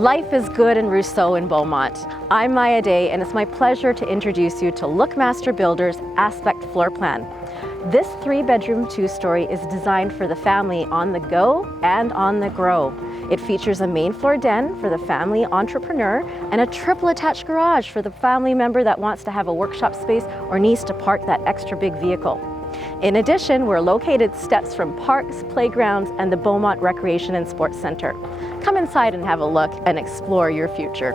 Life is good in Rousseau in Beaumont. I'm Maya Day, and it's my pleasure to introduce you to Lookmaster Builders Aspect Floor Plan. This 3-bedroom, 2-story is designed for the family on the go and on the grow. It features a main floor den for the family entrepreneur and a triple attached garage for the family member that wants to have a workshop space or needs to park that extra big vehicle. In addition, we're located steps from parks, playgrounds, and the Beaumont Recreation and Sports Center. Come inside and have a look and explore your future.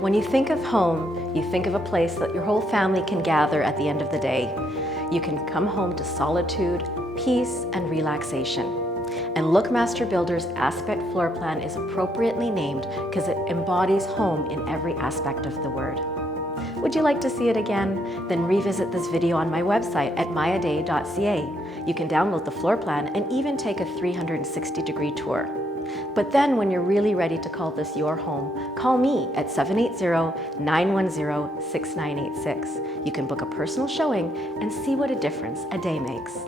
When you think of home, you think of a place that your whole family can gather at the end of the day. You can come home to solitude, peace, and relaxation. And Lookmaster Builders Aspect Floor Plan is appropriately named because it embodies home in every aspect of the word. Would you like to see it again? Then revisit this video on my website at mayaday.ca. You can download the floor plan and even take a 360-degree tour. But then when you're really ready to call this your home, call me at 780-910-6986. You can book a personal showing and see what a difference a day makes.